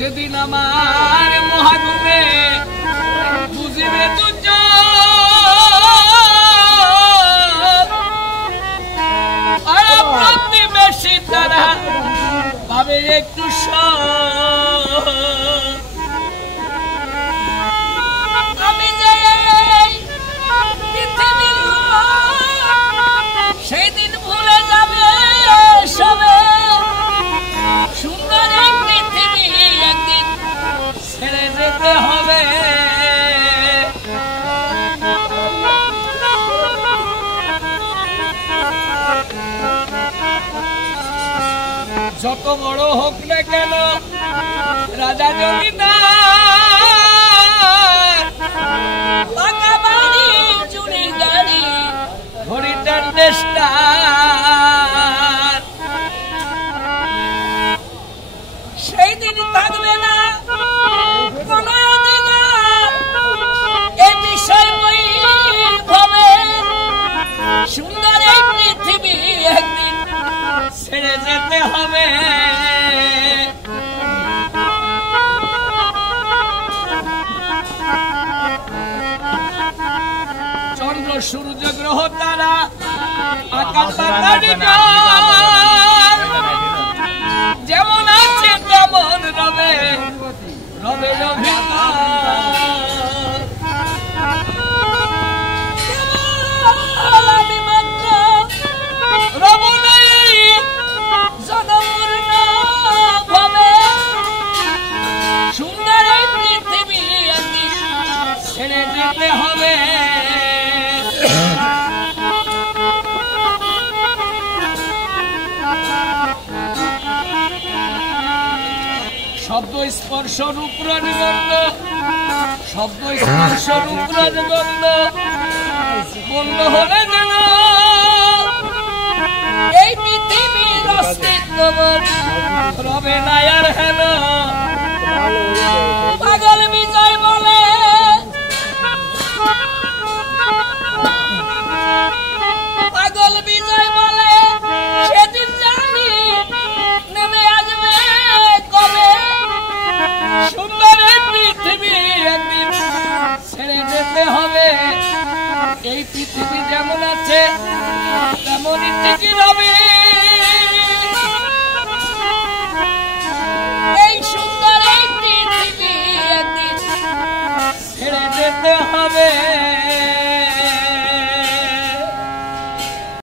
যেদিন আমার মহাগুণে বুঝিবে প্রতিবেশী তারা পাবে একটু আমি যে সেই দিন ভুলে যাবে সবে সুন্দর এক পৃথিবী একদিন ছেড়ে যেতে হবে যত বড় হোক না কেন রাজা জমিদার পাকা বাড়ি চুরি গাড়ি ঘড়িটার দেশটার সেই দিন থাকবে না কোন অধিকার এই বিষয় হবে সুন্দর এই পৃথিবী একদিন ছেড়ে যেতে হবে চন্দ্র সূর্য গ্রহ তারা আকাশ যেমন আছে তেমন রবে রবে রবে আমি মাত্র রব নাই জনপূর্ণ ভাবে সুন্দর এই পৃথিবী একদিন ছেড়ে যেতে হবে শব্দ স্পর্শ রূপ রজগন্ধ শব্দ স্পর্শ রূপ রজগন্ধ বন্ধ হলে যেন এই পৃথিবীর অস্তিত্ব রবে না আর হেন